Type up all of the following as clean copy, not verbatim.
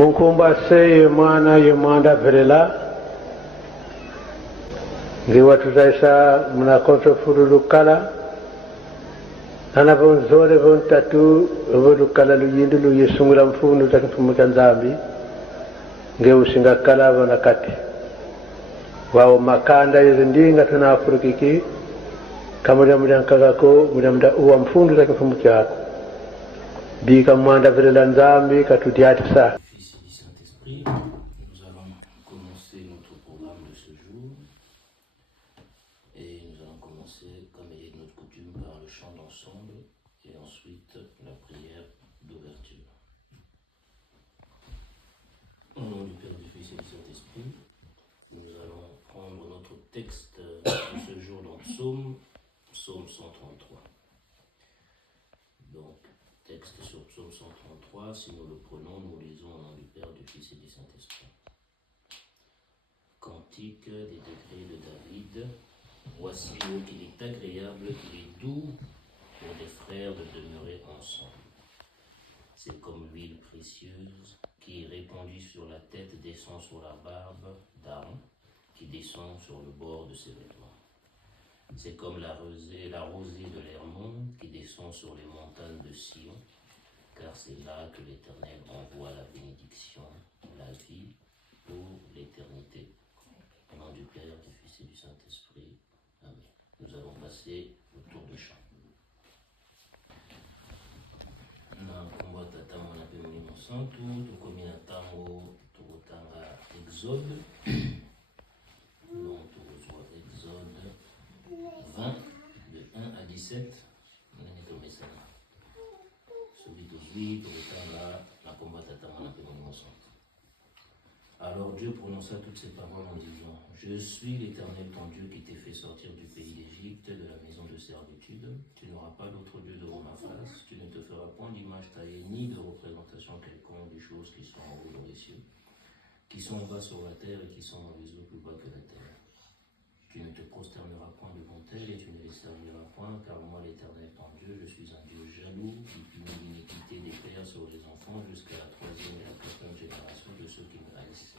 Munkumba se mwana yemwanda verela ngi watutaisa mnakonto furulukala nana vonzore vontatu volukala luyindu luyisungula mfunu takifumuka nzambi nge usinga kala vona kati wao makanda yezindinga tana afurikiki kamuda muda nkagako muda muda uwa mfundu takifumuka yako bika mwanda verela nzambi katutiati sa. Nous allons commencer notre programme de ce jour et nous allons commencer, comme il est de notre coutume, par le chant d'ensemble et ensuite la prière d'ouverture. Au nom du Père, du Fils et du Saint-Esprit, nous allons prendre notre texte de ce jour dans Psaume 133. Donc, texte sur Psaume 133, si nous le prenons, nous lisons au nom du Père, du Fils et du Saint-Esprit. Cantique des degrés de David. Voici qu'il est agréable, qu'il est doux pour les frères de demeurer ensemble. C'est comme l'huile précieuse qui est répandue sur la tête, descend sur la barbe d'Aaron, qui descend sur le bord de ses vêtements. C'est comme la rosée de l'Hermon qui descend sur les montagnes de Sion, car c'est là que l'Éternel envoie la bénédiction, la vie pour l'éternité. Au nom du Père, du Fils et du Saint-Esprit. Amen. Nous allons passer au tour de chant. Na kombo tata mwana pe molimo santu tokomi na ntango tokotanga Exode. Donc tokozwa Exode 20 de 1 à 17. Ndenge tomesana soki tozwi tokotanga na kombo tata mwana pe molimo santu. Alors Dieu prononça toutes ces paroles en disant: Je suis l'Éternel ton Dieu qui t'ai fait sortir du pays d'Égypte, de la maison de servitude. Tu n'auras pas d'autre Dieu devant ma face. Tu ne te feras point d'image taillée, ni de représentation quelconque des choses qui sont en haut dans les cieux, qui sont en bas sur la terre et qui sont dans les eaux plus bas que la terre. Tu ne te prosterneras point devant elles et tu ne les serviras point, car moi l'Éternel ton Dieu, je suis un Dieu jaloux, qui punit l'iniquité des pères sur les enfants jusqu'à la 3e et la 4e génération de ceux qui me haïssent,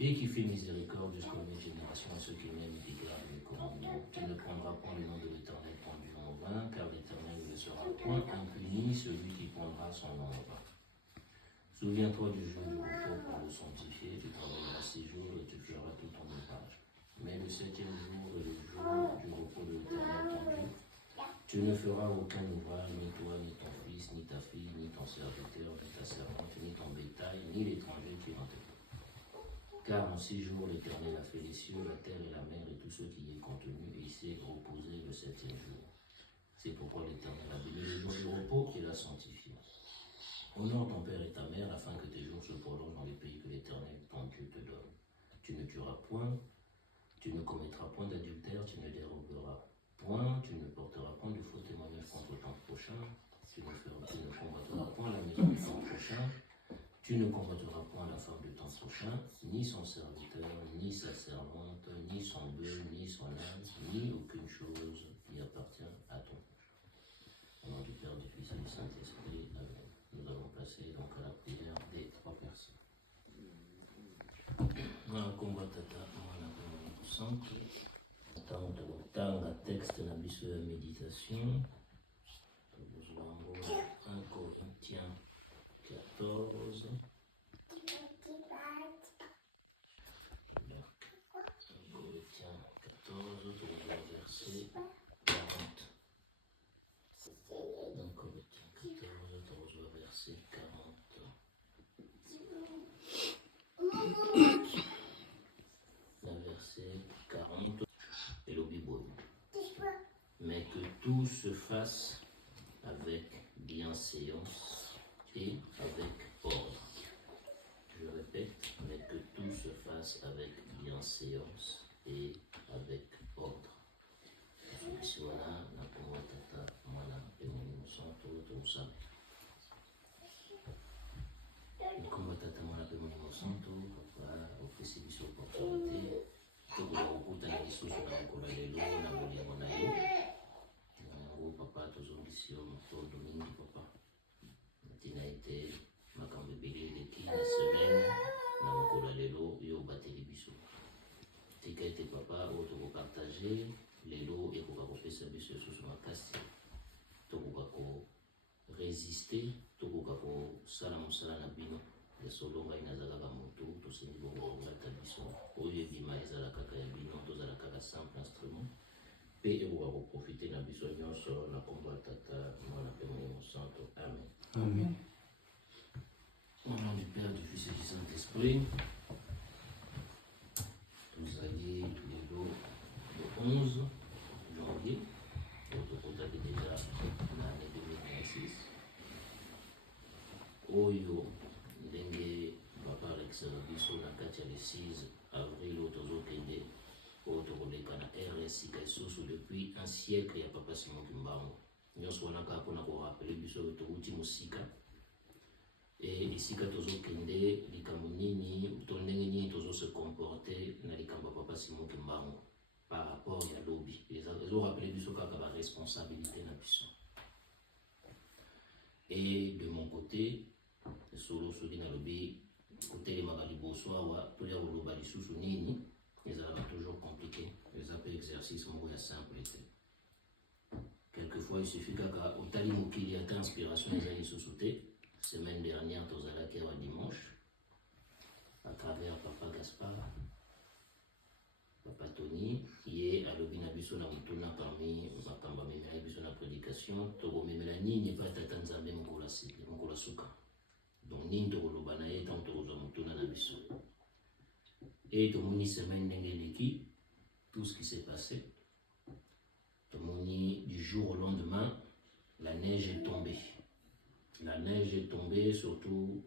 et qui fait miséricorde jusqu'aux 9e génération à ceux qui m'aiment et qui gardent mes commandements. Tu ne prendras point le nom de l'Éternel ton Dieu en vain, car l'Éternel ne sera point impuni celui qui prendra son nom en vain. Souviens-toi du jour du repos pour le sanctifier, tu travailleras 6 jours et tu feras tout ton ouvrage. Mais le 7e jour est le jour du repos de l'Éternel ton Dieu. Tu ne feras aucun ouvrage, ni toi, ni ton fils, ni ta fille, ni ton serviteur, ni ta servante, ni ton bétail, ni l'étranger qui est dans tes pays. Car en 6 jours l'Éternel a fait les cieux, la terre et la mer et tout ce qui y est contenu, et il s'est reposé le 7e jour. C'est pourquoi l'Éternel a béni le jour du repos et l'a sanctifié. Honore ton père et ta mère, afin que tes jours se prolongent dans les pays que l'Éternel ton Dieu te donne. Tu ne tueras point, tu ne commettras point d'adultère, tu ne déroberas point, tu ne porteras point de faux témoignage contre ton prochain, tu ne combattras point la maison de ton prochain, tu ne convoiteras point la femme de ton prochain, ni son serviteur, ni sa servante, ni son bœuf, ni son âne, ni aucune chose qui appartient à ton prochain. Au nom du Père, du Fils et du Saint-Esprit. Amen. Nous allons passer donc à la prière des 3 personnes. Tanga texte na biso ya méditation. 1 Corinthiens 14. 1 Corinthiens 14, verset 40. 1 Corinthiens 14, verset 40. La verset 40 et le Bible. Mais que tout se fasse avec bienséance et avec ordre. Je répète, mais que tout se fasse avec bienséance et avec ordre. Wana na kumwa tata mwana pe molimo santo tosala. Kombo tata mwana pe molimo santo papa opesi biso opportunité tokoya kokutana lisusu na mokolo lelo na bolingo na yo. Yango papa tozongisi yo mokolo mingi papa ntina ete makambo ebele eleki na se peut-être papa oyo tokopartage lelo ekoka kopesa biso lisusu makasi tokoka koresiste tokoka kosala mosala na bino ya solo ngai naza kaka moto tosengi bongo kolata biso oyo ebima ezala kaka ya bino tozala kaka simple instrument mpe ekoka koprofite na biso nyonso na kombo ya tata mwana mpe molimo santo amen. Amen. Au nom du Père, du Fils et du Saint-Esprit, nous allions tous les deux le 11 janvier, au déjà l'année 2026. Oyo, ndenge papa alexera biso na kati ya le 6 avril oyo tozokende oyo tokoleka na RSI lisusu depuis un siècle ya papa Simon Kimbangu. Nyonso wana kaka mpona korapele biso oyo touti mosika et esika tozokende likambo nini to ndenge nini tozose comporter na likambo papa Simon Kimbangu par rapport ya lobi ezorapele biso kaka baresponsabilité na biso. Et de mon côté solo soki nalobi kotelemaka liboso awa toya koloba lisusu nini ezalaka toujours compliqué eza mpe exercice moko ya simple te. Quelquefois il suffit kaka otali mokili ata inspiration eza lisusu te. Semaine dernière tozalaki awa dimanche à travers papa Gaspard papa Tony ye alobi na biso na motuna parmi makambo amemela biso na prédication tokomemela nini mpe tata nzambe mokolo suka donc nini tokoloba na ye ntango tokozwa motuna na biso et tomoni semaine ndenge eleki tout ce qui s'est passé tomoni du jour au lendemain la neige est tombée. La neige est tombée surtout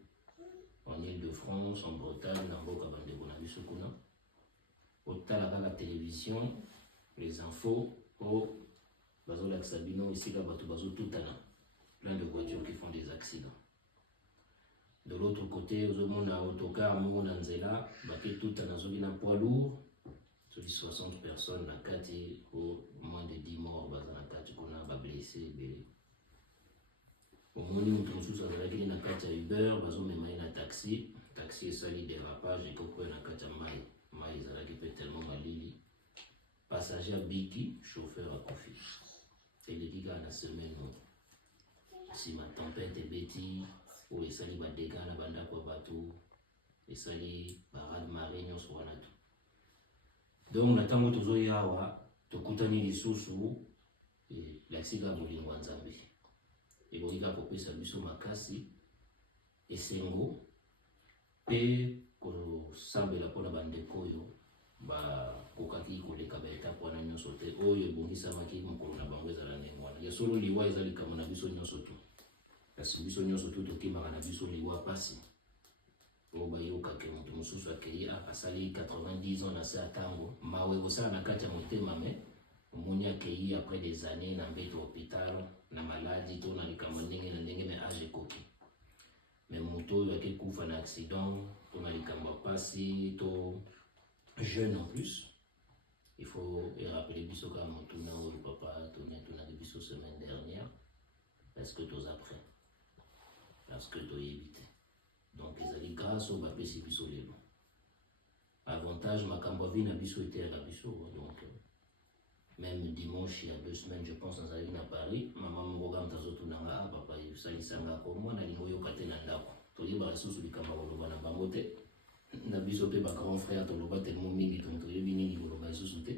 en Île-de-France, en Bretagne, dans Boka Bandeko na biso kuna. Otalaka la télévision, les infos, bazolakisa bino esika bato bazotutana, plein de voitures qui font des accidents. De l'autre côté, ozomona autocar moko na nzela, baketutana zoki na poids lourd, soki 60 personnes na kati, moins de 10 morts baza na kati kuna bablessé ebele. Omoni moto mosusu azalaki na kati ya Uber bazomema ye na taxi esali dérapage ekokwea na kati ya mai ezalaki mpe tellement malili passager abiki chauffeur akufi eleki kaka na semaine oyo nsima tempête ebeti oyo esali badega na bandako ya bato esali barade marée nyonso wana to donc na ntango tozoya awa tokutani lisusu lakisika ya bolingo ya nzambe ekoki kaka kopesa biso makasi esengo mpe kosambela mpona bandeko oyo bakokaki koleka baetape wana nyonso te oyo ebongisamaki mokolo na bango ezala ndenge wana ya solo liwa eza likambo na biso nyonso tu kasi biso nyonso tu tokimaka na biso liwa pasi oyo bayokake moto mosusu akei asali 90 ans na se ya ntango mawe kosala na kati ya motema me omoni akei après des années na mbeto hôpital na maladie to na likambo ndenge na ndenge me age ekoki me moto oyo akekufa na accident to na likambo ya pasi to jeune en plus il faut rappeler biso kaka motuna oyo papa tunaki biso semaine dernière est-ce que toza prêt parce que toyebi te donc ezali grâce oyo bapesi biso lelo avantage makambo avi na biso eteyaka biso donc même dimanche il y a 2 semaines je pense nazalaki na Paris mama moko kaka tazotunanga papa esalisanga ko mwana lingo oyoka te na ndako toyebaka lisusu likambo koloba na bango te na biso mpe bagrand frère toloba tellement mingi donc toyebi nini koloba lisusu te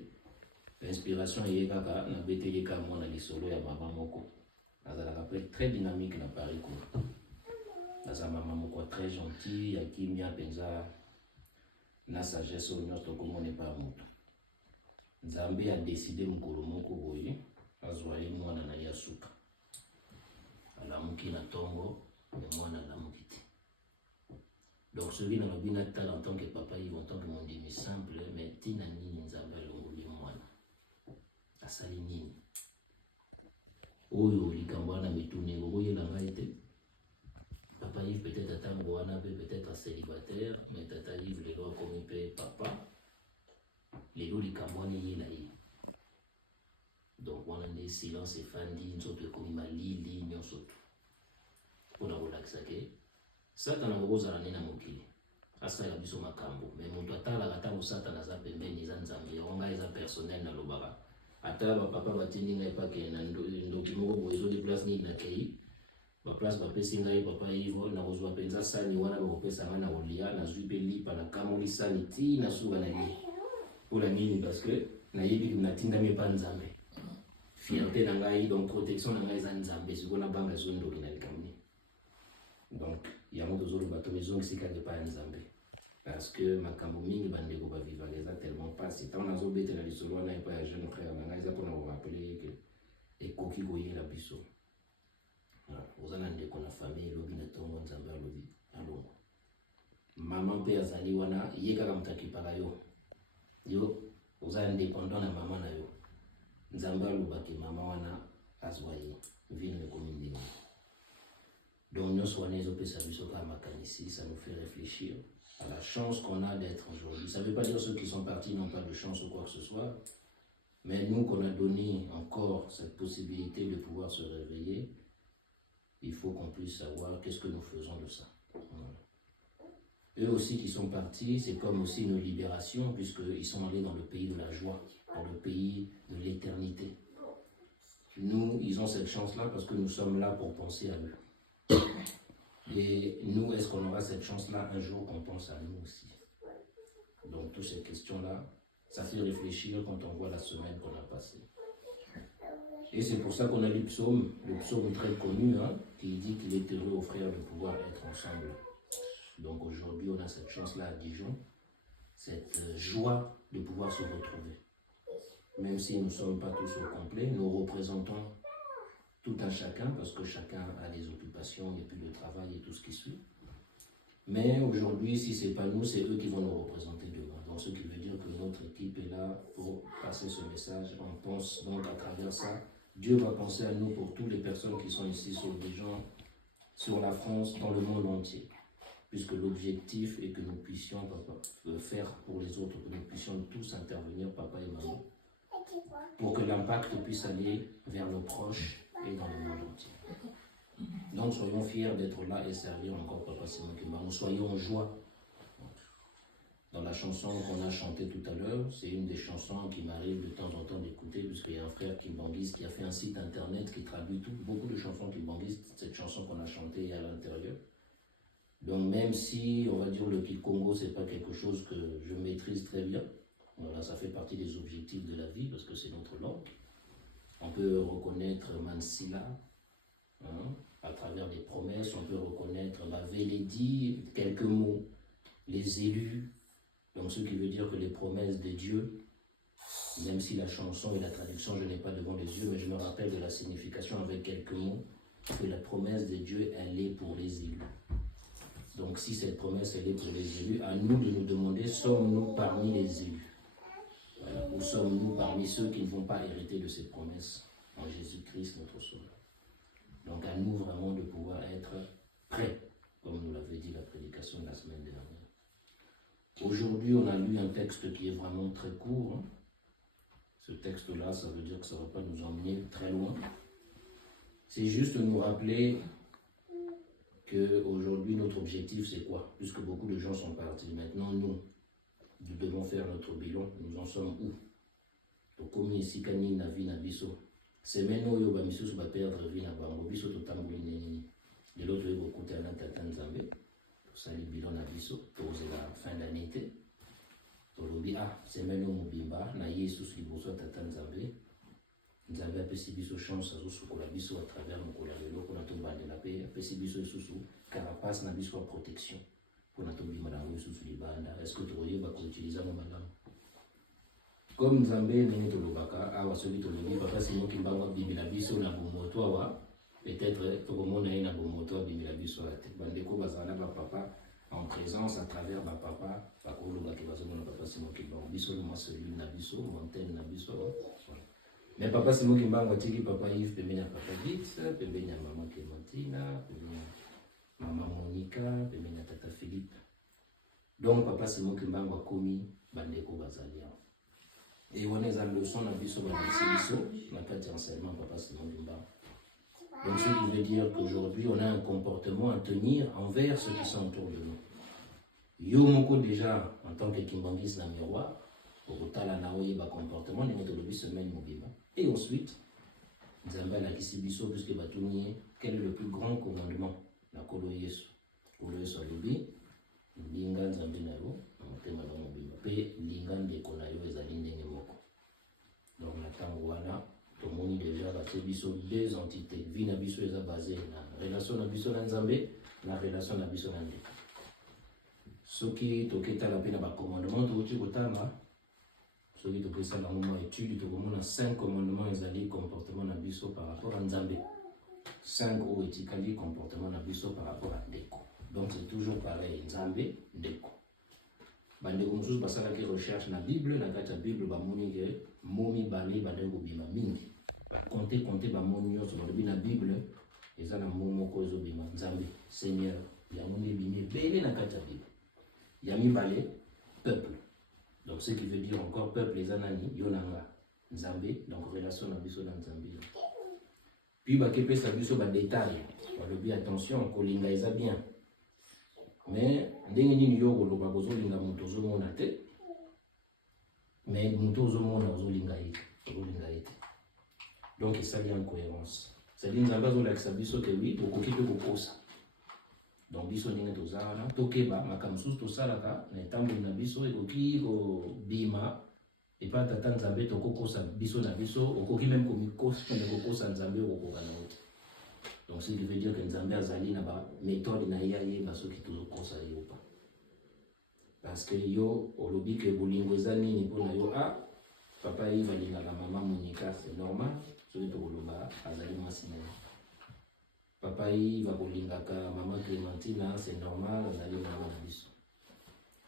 inspiration eye kaka nabeteli kaka mwana lisolo ya mama moko azalaka mpe très dynamique na Paris kuna aza mama moko très gentil ya kimia mpenza na sagesse oyo nyonso tokomona epa ya moto nzambe adeside mokolo moko boye azwa ye mwana na ye ya suka alamuki na ntongo me mwana alamuki te donc soki nalobi natala en tant que papa Yves en tant que mondimi simple mais ntina nini nzambe alongoli ye mwana asali nini oyo likambo wana mituni okoyela ngai te papa Yves peut-être atango wana mpe peut-être célibataire mais tata Yves lelo akomi mpe papa lelo likambo wana ye na ye donc wana nde silence efandi nzoto ekomi malili nyonso tu mpona kolakisa ke satana kokozala nde na mokili asalela biso makambo mais moto atalaka ntango satana aza pembeni eza nzambe yango ngai eza personnel nalobaka ata bapapa batindi ngai pake na ndoki moko boye ezoli place nini nakei baplace bapesi ngai papa ivo nakozwa mpenza sani wana bakopesa ngai na kolia nazwi mpe lipa nakamoli sani ti nasuka na ye mpona nini parce que nayebi natindami epa nzambe fierté na ngai donc protection na ngai eza nzambe sikoyo nabanga ezondoki na likambo donc yango tozoloba tozongisi kaka epai ya nzambe parce que makambo mingi bandeko bavivaka eza tellement pasi ntango nazobetela lisolo wana epai ya jeune frère na ngai eza mpona korappele ke ekoki koyela biso oza na ndeko na famille elobi na ntongo nzambe alobi alongo mama mpe azali wana ye kaka moto akipaka yo oza indépendant na mama na yo nzambe alobaki mama wana azwa ye vino ekomi ndenge donc nyonso wana ezopesa biso kaka makanisi ça nous fait réfléchir à la chance qu'on a d'être aujourd'hui. Ça ne veut pas dire ceux qui sont partis n'ont pas de chance ou quoi que ce soit, mais nous qu'on a donné encore cette possibilité de pouvoir se réveiller, il faut qu'on puisse savoir qu'est-ce que nous faisons de ça. Voilà. Eux aussi qui sont partis, c'est comme aussi une libération, puisqu'ils sont allés dans le pays de la joie, dans le pays de l'éternité. Nous, ils ont cette chance-là parce que nous sommes là pour penser à eux. Et nous, est-ce qu'on aura cette chance-là un jour qu'on pense à nous aussi? Donc, toutes ces questions-là, ça fait réfléchir quand on voit la semaine qu'on a passée. Et c'est pour ça qu'on a le psaume très connu, qui dit qu'il est heureux aux frères de pouvoir être ensemble. Donc aujourd'hui, on a cette chance-là à Dijon, cette joie de pouvoir se retrouver. Même si nous ne sommes pas tous au complet, nous représentons tout un chacun, parce que chacun a des occupations et puis le travail et tout ce qui suit. Mais aujourd'hui, si ce n'est pas nous, c'est eux qui vont nous représenter demain. Donc ce qui veut dire que notre équipe est là pour passer ce message. On pense donc à travers ça, Dieu va penser à nous pour toutes les personnes qui sont ici sur Dijon, sur la France, dans le monde entier. Puisque l'objectif est que nous puissions faire pour les autres, que nous puissions tous intervenir, papa et maman, pour que l'impact puisse aller vers nos proches et dans le monde entier. Donc soyons fiers d'être là et servir encore Papa Simon Kimbangu. Soyons en joie. Dans la chanson qu'on a chantée tout à l'heure, c'est une des chansons qui m'arrive de temps en temps d'écouter, puisqu'il y a un frère kimbanguiste qui a fait un site internet qui traduit beaucoup de chansons kimbanguistes, cette chanson qu'on a chantée à l'intérieur. Donc même si, on va dire, le Kikongo, c'est pas quelque chose que je maîtrise très bien, voilà, ça fait partie des objectifs de la vie, parce que c'est notre langue. On peut reconnaître Mansila, à travers les promesses, on peut reconnaître la Vélédie, quelques mots, les élus, donc ce qui veut dire que les promesses de Dieu, même si la chanson et la traduction, je n'ai pas devant les yeux, mais je me rappelle de la signification avec quelques mots, que la promesse de Dieu, elle est pour les élus. Donc si cette promesse, elle est pour les élus, à nous de nous demander, sommes-nous parmi les élus? Ou sommes-nous parmi ceux qui ne vont pas hériter de ces promesses en Jésus-Christ, notre Sauveur? Donc à nous vraiment de pouvoir être prêts, comme nous l'avait dit la prédication de la semaine dernière. Aujourd'hui, on a lu un texte qui est vraiment très court. Ce texte-là, ça veut dire que ça ne va pas nous emmener très loin. C'est juste nous rappeler qu'aujourd'hui, notre objectif, c'est quoi? Puisque beaucoup de gens sont partis. Maintenant, nous devons faire notre bilan. Nous en sommes où? Donc, comme ici, Kani na vie na biso. C'est maintenant que nous va perdre vie na bango. Biso to tamboli nini. De l'autre, il va écouter un tatan Zambé. Pour ça, le bilan na biso. Pour la fin d'année. Tolobi, c'est maintenant Mobimba. Na Yesus liboso tatan Zambé. Nzambe apesi biso chance azosukola biso à travers mokola lelo mpona tobandela mpe apesi biso lisusu carapace na biso ya protection mpona tobima nango lisusu libanda. Est-ce que tokoyeba koutilize yango malamu comme Nzambe ndenge tolobaka awa soki tolobi Papa Simon Kimbangu abimela biso na bomoto awa peut-être tokomona ye na bomoto abimela biso awa te. Bandeko bazala na bapapa en présence à travers bapapa bakolobaki bazomona Papa Simon Kimbangu biso loma cellule na biso montaine na biso awa. Mais Papa Simon Kimbangu atiki Papa Yves pembeni ya Papa Vix, pembeni ya Maman Clémentina, pembeni ya Maman Monica, pembeni ya Tata Philippe. Donc Papa Simon Kimbangu akomi bandeko bazali awa. Et on est en leçon na biso bandisi biso na kati ya enseignement Papa Simon Kimbangu. Donc ce qui veut dire qu'aujourd'hui on a un comportement à tenir envers ceux qui sont autour de nous. Yo moko déjà en tant que kimbangis na miroir pour tala na oye ba comportement de méthodologie semaine mobile. Et ensuite Nzamba la kisibiso puisque batuni quel est le plus grand commandement na kolo Yesu. Kolo Yesu alobi linga nzambe na yo na motema na mobimba pe linga ndeko na yo ezali ndenge moko. Donc na tango wana tomoni déjà batie biso deux entités. Vie na biso eza basée na relation na biso na nzambe na relation na biso na ndeko. Soki toketala pe na ba commandement touti kotanga soki tokesa na moma étude tokomona 5 commandements ezali comportement na biso par rapport à nzambe. 5 o etikali comportement na biso par rapport à ndeko. Donc c'est toujours pareil, nzambe ndeko. Bandeko mosusu basalaki recherche na Bible, na kati ya Bible bamoni ke momi bale bandeko bima mingi. Compter bamoni nyonso balobi na Bible eza na mo moko ezobima nzambe Seigneur yango nde bimi ebele na kati ya Bible. Yami bale peuple. Donc ce qui veut dire encore peuple eza nani yonanga nzambe, donc relation na biso na nzambe. Puis bakepesa biso ba détail. Balobi attention kolinga eza bien. Mais ndenge nini yo koloba kozolinga moto ozomona te. Mais moto ozomona ozolinga ete. Donc ça vient en cohérence. C'est-à-dire nzambe azolakisa biso ke oui okoki pe kokosa. Donc biso ndenge tozala tokeba makambo mosusu tosalaka na etamboli na biso ekoki kobima epa tata nzambe tokokosa biso na biso okoki même kokosa nzambe okokoka na ote. Donc ce qui veut dire que nzambe azali na ba méthode na ye na soki tozokosa ye ou pas. Parce que yo olobi ke bolingo eza nini mpona yo papa Yves alingaka mama Monica c'est normal soki tokoloba azali mwasi na ye. Papa Yves akolingaka mama Clémentina c'est normal azali mama na biso.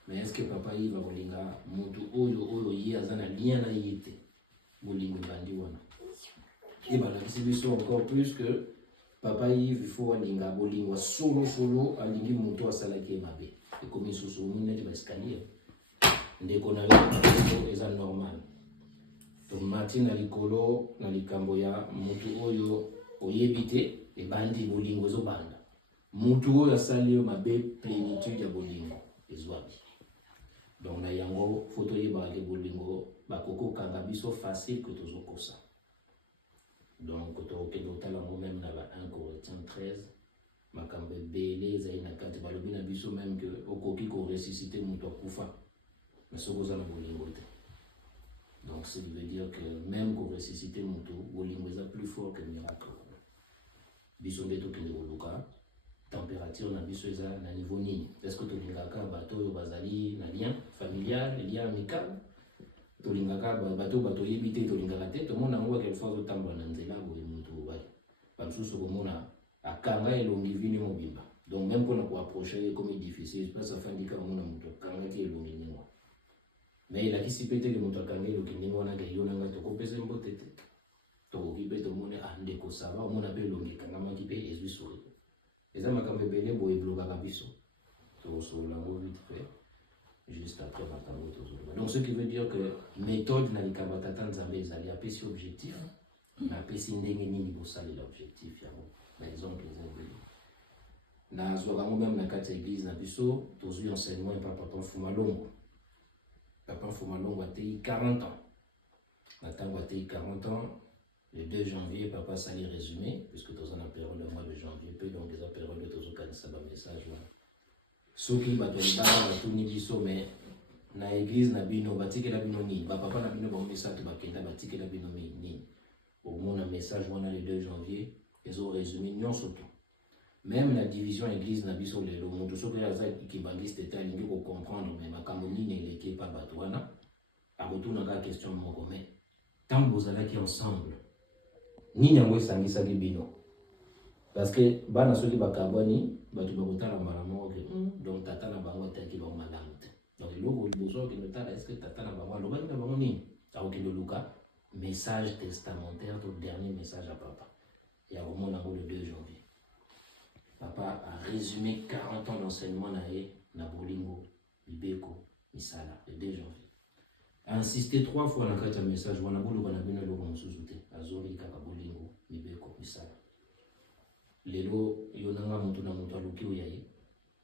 Mais est-ce que papa Yves akolinga mutu oyo ye aza na lien na ye te bolingo bandi wana. Et balakisi biso encore plus que papa Yves il faut alinga bolingo solo alingi mutu asalaki mabe. Et comme isusu mineti ba escalier ndeko na yo eza normal. Donc Martin na likolo na likambo ya mutu oyo oyebite ebandi bolingo zobanda. Mutu oyo asali yo mabe plénitude ya bolingo ezwabi. Donc na yango photo yeba ke bolingo bakoko kanga biso facile que tozokosa. Donc tokendo tala mo même na ba 1 Corinthiens 13 makambe bele ezali na kati balobi na biso même que okoki ko ressusciter mutu akufa. Mais soko za na bolingo te. Donc ça veut dire que même pour ressusciter mutu bolingo est plus fort que le miracle. Biso nde tokende koluka température na biso eza na niveau nini. Est-ce que tolingaka bato oyo bazali na lien familial, lien amical? Tolingaka bato yebi te tolingaka te tomona ngo quelquefois otambola na nzela boye mutu baye. Bamsusu komona akanga elongi vini mobimba. Donc même pour nous approcher comme difficile, parce que ça fait indiquer mon mutu akanga ke elongi ningo. Mais il a qui si peut-être que mutu akanga elongi ningo na ke yona ngato kopesa mbote te. Tokoki pe tomone ndeko sava omona pe elongi kanga maki pe ezwi sourire. Eza makambe bele boye blokaka biso. Tosolola ngo vite fait. Juste après makambo tozoloba. Donc ce qui veut dire que méthode na likamba tata nzambe ezali apesi objectif. Na apesi ndenge nini bosali l'objectif yango. Par exemple na zwaka ngo même na kati ya église na biso tozwi enseignement par papa Fumalongo. Papa Fumalongo a tei 40 ans. Na tango a tei 40 ans. Le 2 janvier, papa sali résumé, puisque dans une période le mois de janvier, puis donc des périodes de tous les message là. Ceux qui battent tout ni biso mais na église na bino batike la bino ni, papa na bino ba message bakenda batike la bino ni. Au moins un message on a le 2 janvier, ils ont résumé non surtout. Même la division église na biso le monde tout ce que les qui bangiste était aligné pour comprendre mais makambo ni ne leke pas batwana. A retourner la question mon commun. Tant vous allez qui ensemble nini yango esangisaki bino parce que bana soki bakabwani bato bakotala mbala moko ke donc tata na bango ataki bango malamu te donc eloko liboso okende tala est ce que tata na bango alobaki na bango nini akokende luka message testamentaire to dernier message à papa ya komona yango le 2 janvier papa a résumé 40 ans d'enseignement na ye na bolingo libeko misala le 2 janvier a insisté 3 fois dans le message wana boluka na bino eloko mosusu te azoli kaka bolingo mibeko misala lelo yonanga mutu na mutu aluki oya ye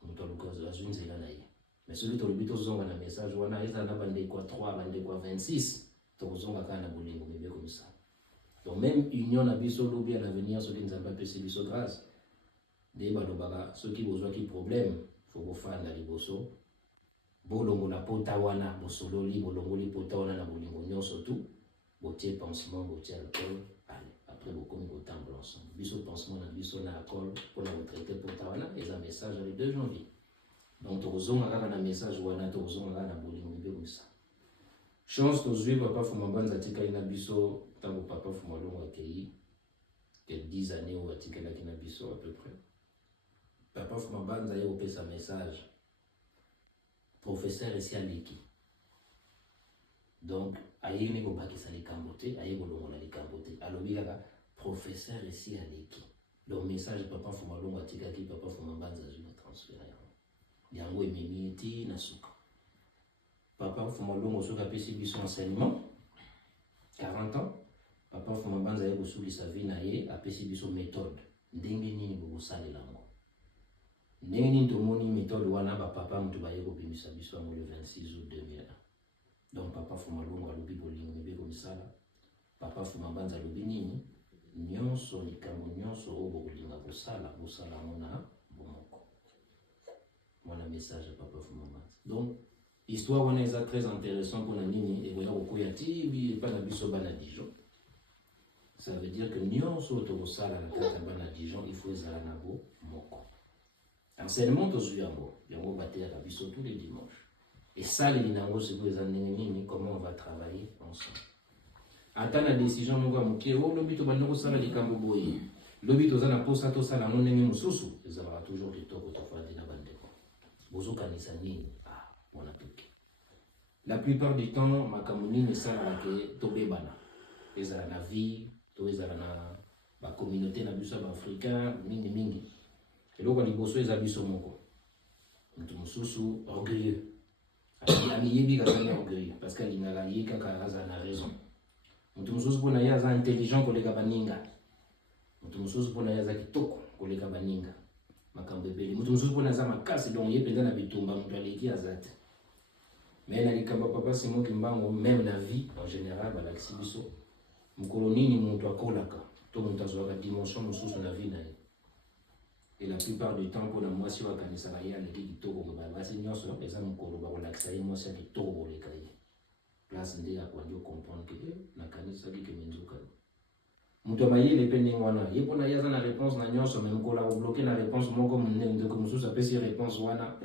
mutu aluka azwi nzela na ye Mais celui qui a le but de un message, on a des quoi 3, des quoi 26, tu as un bolingo, mais bien comme ça. Donc même union a biso lobby à l'avenir, ceux qui ne ont pas passé biso grâce. Des balobara, ceux qui ont des problèmes, il faut faire la liboso. Bolongo na pota wana, bosololi, bolongo li pota wana na bolingo nyon surtout. Botier pansement, botier alcool. Allez, après vous commis autant ensemble. Biso pansement na biso na alcool pour la retraiter pota wana, et un message le 2 janvier. Donc, tu as un message ou un autre na bolingo comme ça. Chance de suivre papa Fumabanza tika ina biso tango papa Fumalongo akei que 10 années ou tika la kina biso à peu près. Papa Fumabanza a opé sa message. Professeur ici à Liki. Donc, aïe ne ko baki sa likambote, aïe bolongo na likambote. Alobi kaka professeur ici à Liki. Donc message papa Fumalongo tika ki papa Fumabanza je vais transférer. Yango ememiti na suka. Papa Fumalongo soka pesi biso enseignement 40 ans. Papa Fumabanza yeko suli sa vie na ye apesi biso méthode. Ndenge nini bokosala lango. Ndenge nini tomoni méthode wana ba papa mutu ba yeko bimisa biso le 26 août 2001. Donc papa Fumalongo alobi bolingo mebe komisala. Papa Fumabanza alobi nini nyonso likambo nyonso oyo bokolinga kosala bosala mona bomoko. Voilà message à papa Fumabanza. Donc histoire on est très intéressant pour la nini et voilà au koyati bi pas la biso bana Dijon. Ça veut dire que nyonso to sala la kata bana Dijon il faut ezala nabo moko. Enseignement to zuyango yango bater la biso tous les dimanches. Et ça les linango c'est pour les nini comment on va travailler ensemble. Attends la décision moko mokie o lobi to bana ko sala likambo boye. Lobi to zana posa to sala non nemi mususu ezala toujours du toko to fa dina bandeko. Bozo kanisa nini on a piqué. La plupart du temps, ma camonine est ça là que tobebana. Les à la vie, tous les à la communauté na buso africain, mingi. Et là quand les bosso les abisso moko. Mutu mususu orgueilleux. Ami yebi ka orgueilleux parce qu'il n'a la yeka ka na raison. Mutu mususu bona yaza intelligent ko lega baninga. Mutu mususu bona yaza kitoko ko lega baninga. Makambo ebele. Mutu mususu bona yaza makasi donc yependa na bitumba mutu aleki azate. Mais na likamba papa Simon Kimbango même la vie en général ba l'axibiso mukolonini muntu akolaka to muntu azwaka dimension mususu na vie na ye. Et la plupart du temps pour la moitié wa kanisa ya le kitoko ba basi nyonso eza mukolo ba relaxa ye moitié kitoko le kai. Place ndé ya kwa ndio comprendre que na kanisa ki ke menzuka. Mutu amayele pende ngwana yepona yaza na réponse na nyonso même ko la bloquer na réponse moko munende ko mususu apesi réponse wana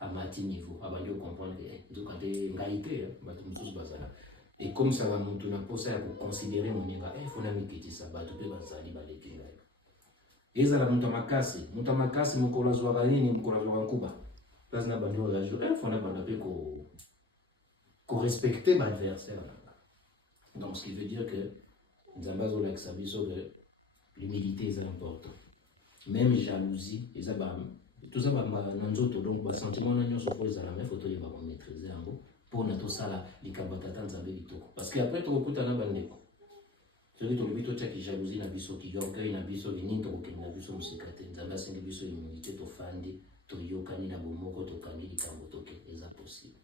à mati niveau abanyo comprendre que nzoka te ngaite batu mususu bazala et comme ça va mutu na posa ya considérer moninga fona mikitisa batu pe bazali balekinga ezala mutu makasi mukolo zwa balini mukolo zwa kuba place na banyo la jour fona bana pe ko respecter l'adversaire. Donc ce qui veut dire que nzambazo la xabiso que l'humilité est important. Même jalousie ezaba tout ça va nanzoto donc ba sentiment na nyonso pour les alamais photo yeba ko maîtriser yango pour na to sala likabata tanzambe bitoko parce que après to kokuta na bandeko celui to bito tcha ki jalousie na biso ki orgueil na biso ni to ko na biso musikate nzamba sengi biso immunité to fandi to yokani na bomoko to kangi likambo to ke eza possible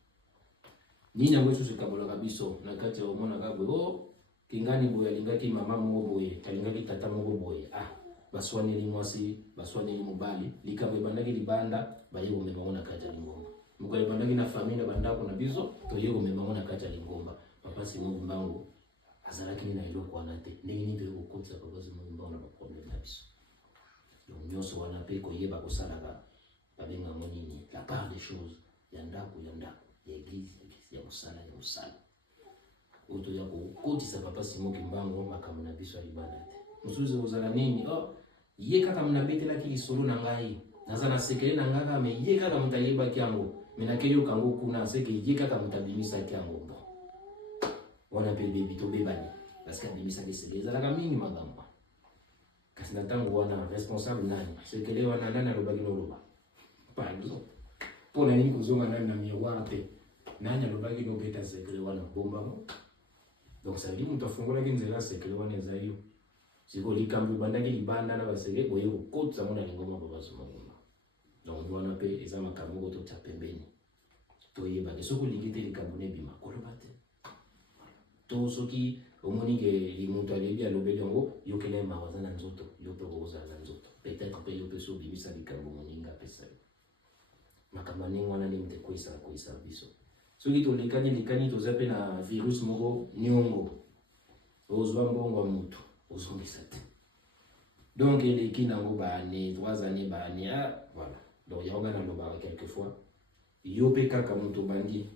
ni na mwesu se kabola biso na kati o mona ka bo kingani boya lingaki mama mo boye kalingaki tata mo boye baswani ni mwasi baswani ni mobali likabe bandaki libanda bayego mema na kata lingomba mukale bandaki na famille bandako na biso to yego mema na kata lingomba papa Simon Mbango azalaki na iloko wana te nini ndio kokotsa papa Simon Mbango na problème na biso donc nyonso wana pe ko yeba ko sala ba benga monini la part des choses yandako ya église ya musala oto ya ko kotisa papa Simon Mbango makambo na biso libanda te musuze uzala nini ye kaka mnabetela ki solo na ngai nazana sekele na ngaka me ye kaka mutayeba kyango menakeyo kango kuna seke ye kaka mutabimisa kyango wana pe baby to bebani parce que bimisa ke sekele zala ka mingi magambo kasi na tango wana responsable nani sekele wana nani alobaki no loba par exemple pona nini kuzonga nani na miroir te nani alobaki no beta sekele wana bomba donc ça dit mutafungola kinzela sekele wana ezayo siko likambi bandaki libanda na baseke boye kokotsa mona lingoma baba Simon. donc wana mpe eza makambo moko totia pembeni toyebake soki olingi te likambo nebima koloba te to soki omoni ke moto alebi alobeli yango yokela mawa aza na nzoto yo mpe okozala na nzoto peut-être mpe yo mpe so obimisa likambo moninga apesa yo makambo ndenge wana ndenge te koyisala biso soki tolekani toza mpe na virus moko niongo ozwa mbongo ya moto ozongisa te donc eleki nango baane 3 années baane voilà donc yango nalobaka quelquefois yo mpe kaka moto bandi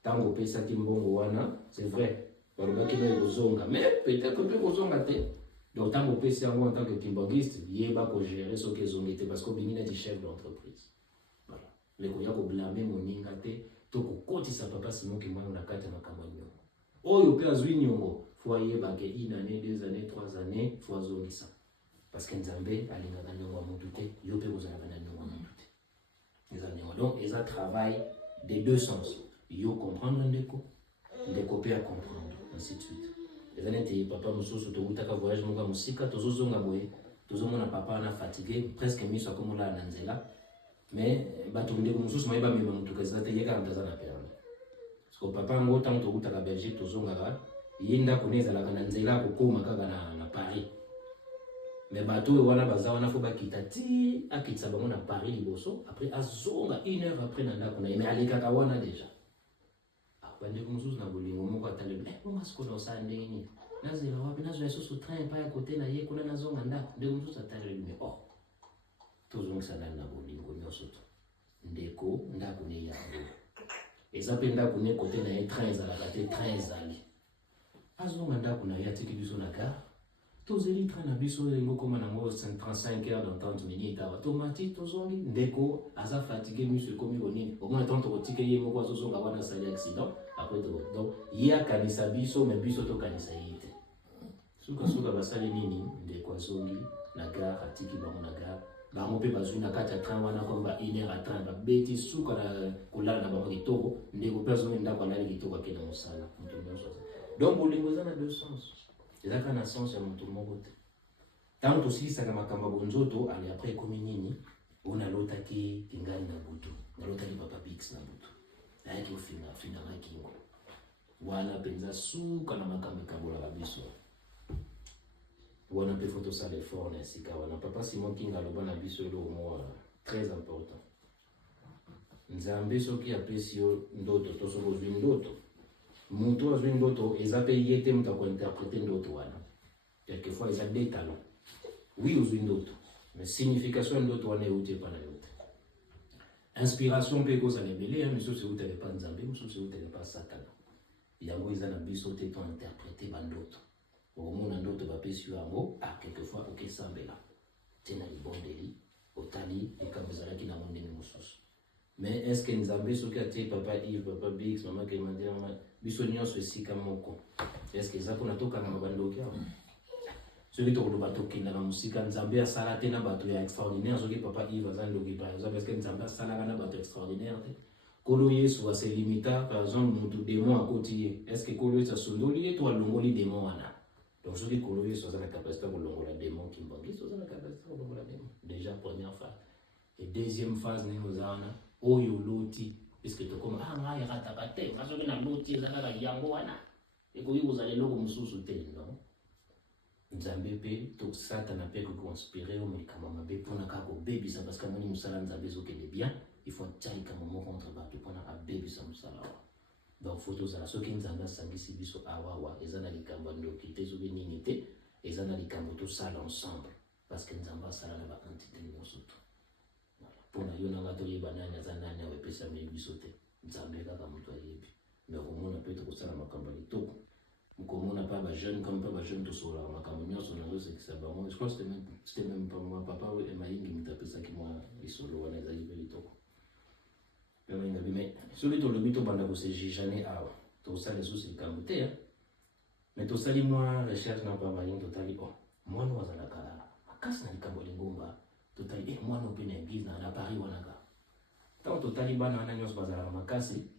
ntango opesaki mbongo wana c'est vrai balobaki na ekozonga mais peut-être mpe kozonga te donc ntango opesi yango en tant que kimbangiste yeba kogere soki ezongi te parce que obingi neti chef d'entreprise voilà lekoya koblame moninga te to kokotisa papa Simon Kimbangu na kati ya makambo ya niongo oyo mpe azwi niongo fo ayebake 1 année 2 années 3 années fo azongisa parce que Nzambe alingaka niongo ya motu te yo mpe kozalaka na niongo ya motu te eza niongo donc eza travail des deux sens yo comprendre ndeko mpe à comprendre ainsi de suite eza neti papa mosusu tokutaka voyage moko ya mosika tozozonga boye tozomona papa wana fatigué presque miso akomolala na nzela mais bato ndeko mosusu mayeba mema motuka eza te ye kaka moto aza na permis parce que papa yango ntango tokutaka Belgique tozongaka ye ndako ne ezalaka na nzela akokoma kaka na Paris mais bato oyo wana baza wana fo bakita ti akitisa bango na Paris liboso après azonga 1 heure après na ndako na ye mais alekaka wana déjà bandeko mosusu na bolingo moko atalebi bonga sikoyo osala ndenge nini nazela wapi nazwa lisusu train epai ya kote na ye kuna nazonga ndako ndeko mosusu atalebi me tozongisa nani na bolingo nyonso to ndeko ndako ne yango eza mpe ndako ne kote na ye train ezalaka te train ezali azonga ndako na ye atiki biso na gare tozeli train na biso elingo koma nango 35 heures dans 30 minutes awa tomati tozongi ndeko aza fatigué miso ekomi bonini omona ntango tokotike ye moko azozonga wana asali accident après donc ye akanisa biso me biso tokanisa ye te sukasuka basali nini ndeko azongi na gare atiki bango na gare bango mpe bazwi na kati ya train wana komi ba 1 heure à train babeti suka na kolala na bango kitoko ndeko mpe azongi ndako alali kitoko akende mosala moto nyonso donc bolingo eza na deux sens ezaka na sens ya moto moko te ntango tosilisaka makambo bonzoto ale après ekomi nini oyo nalotaki tingali na butu nalotaki papa Bix na butu ayaki ofinanga kingo wana mpenza suka na makambo ekabolaka biso wana mpe fo tosala effort na esika wana papa Simon Kinga aloba na biso eloko moko très important Nzambe soki apesi yo ndoto to soki ozwi ndoto moto azwi ndoto eza mpe ye te moto akointerprete ndoto wana quelquefois eza des talents oui ozwi ndoto mais signification ya ndoto wana euti epa na yo te inspiration mpe ekozala ebele misusu eutele epa Nzambe mosusu eutele epa Satana yango eza na biso te tointerprete bandoto okomona ndoto bapesi yo yango quelquefois okesambela te na libondeli otali likambo ezalaki nango ndenge mosusu mais est-ce que Nzambe soki atie papa Yves, papa Bix, mama Clémentine, mama biso nyonso esika moko est-ce que eza mpona tokanga bandoki awa soki tokoloba tokenda na mosika Nzambe asala te na bato ya extraordinaire soki papa Yves aza ndoki par exemple est-ce que Nzambe asalaka na bato extraordinaire te kolo Yesu aselimita par exemple motu démon akoti ye est-ce que kolo Yesu asundoli ye to alongoli démon wana donc soki kolo Yesu aza na capacité ya kolongola démon kimbangisi aza na capacité ya kolongola démon déjà première phase et deuxième phase ndenge oza wana oyo loti puisque tokoma ngai rataka te nasoki na loti ezalaka yango wana ekoki kozala eloko mosusu te non Nzambe mpe to Satana mpe kokonspire oyo likambo mabe mpona kaka kobebisa parce que amoni mosala Nzambe ezokende bien il faut atia likambo moko contre bato mpona abebisa mosala awa donc fo tozala soki Nzambe asangisi biso awawa eza na likambo ya ndoki te soki nini te eza na likambo tosala ensemble parce que Nzambe asala na baentité nyonso to pona yo nanga toyeba nani aza nani awa epesami biso te Nzambe kaka moto ayebi mais komona mpe tokosala makambo ya litoko komona mpe bajeune comme mpe bajeune tosolaka makambo nyonso nazosekisa bango je crois c'était même pas moi papa emayingi moto apesaki mwa lisolo wana ezali mpe litoko mpe maingabi mais soki tolobi tobanda kosejijane awa tosala lisusu likambo te mais tosali mwa recherche na mpa bayingi totali mwana oyo azalaka makasi na likambo ya lingomba totali mwana mpe na église na Paris wanaka ntango totali bana wana nyonso bazalaka makasi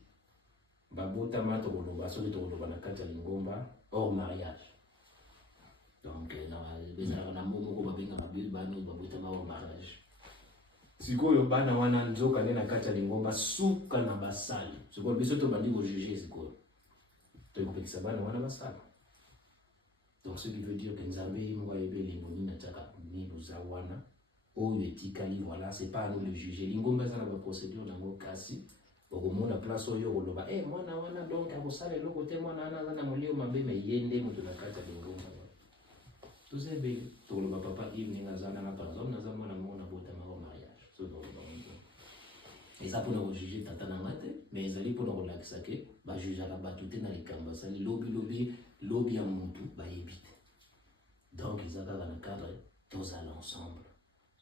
babotama tokoloba soki tokoloba na kati ya lingomba hors mariage donc bezalaka na moko babengaka bana oyo babotama hors mariage sikoyo bana wana nzoka nde na kati ya lingomba suka na basali sikoyo biso tobandi kojuge sikoyo tokopekisa bana wana basala. Donc ce qui veut dire que Nzambe mwa yebe elengo nini ataka niluza wana oyo etikali, voilà, c'est pas à nous le juger. Lingomba eza na baprocédure nango kasi okomona place oyo oloba mwana wana donc akosala eloko te, mwana wana aza na molio mabe me ye nde moto na kati ya lingomba. Toza ebele tokoloba papa Yves ndenge aza nanga par exemple naza mwana moko nabotamaka mariage so tokoloba eza mpona kojuge tata nanga te, mais ezali mpona kolakisa ke bajujaka bato te na likambo asali lobi ya motu bayebi te. Donc eza kaka na cadre tozala ensemble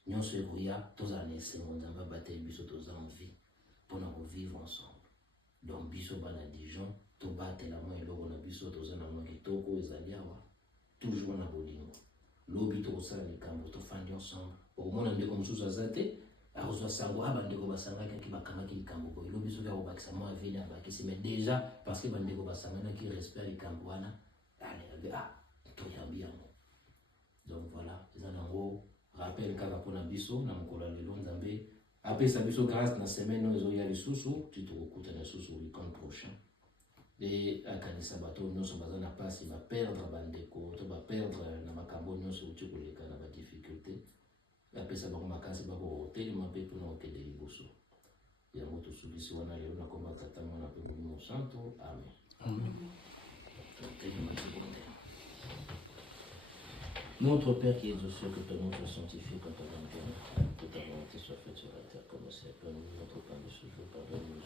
nyonso ekoya tozala na esengo Nzambe abateli biso toza en vie mpona kovivre ensemble. Donc biso bana Dijon tobatela mwa eloko na biso toza na mwa kitoko ezali awa toujours na bolingo lobi tokosala likambo tofandi ensemble. Okomona ndeko mosusu aza te akozwa sango bandeko basanganaki bakangaki likambo boye lobi soki akobakisa mwa vile abakisi, mais déjà parce que bandeko basanganaki respect ya likambo wana toyambi yango. Donc voilà, eza nango rappel kaka mpona biso na mokolo ya lelo. Nzambe apesa biso grâce na semaine oyo ezoya lisusu ti tokokutana lisusu weekend prochain e akanisa bato nyonso baza na pasi baperdre bandeko to baperdre na makambo nyonso uti koleka na badifficulté, apesa bango makasi bakotelema mpe mpona kokende liboso. Yango tosukisi wana lelo na komba tata mwana mpe molimo santo. Amen. Notre Père qui es aux cieux, que ton nom soit sanctifié, que ton nom vienne, que ta volonté soit faite sur la terre comme au ciel. Donne-nous notre pain de ce jour, pardonne-nous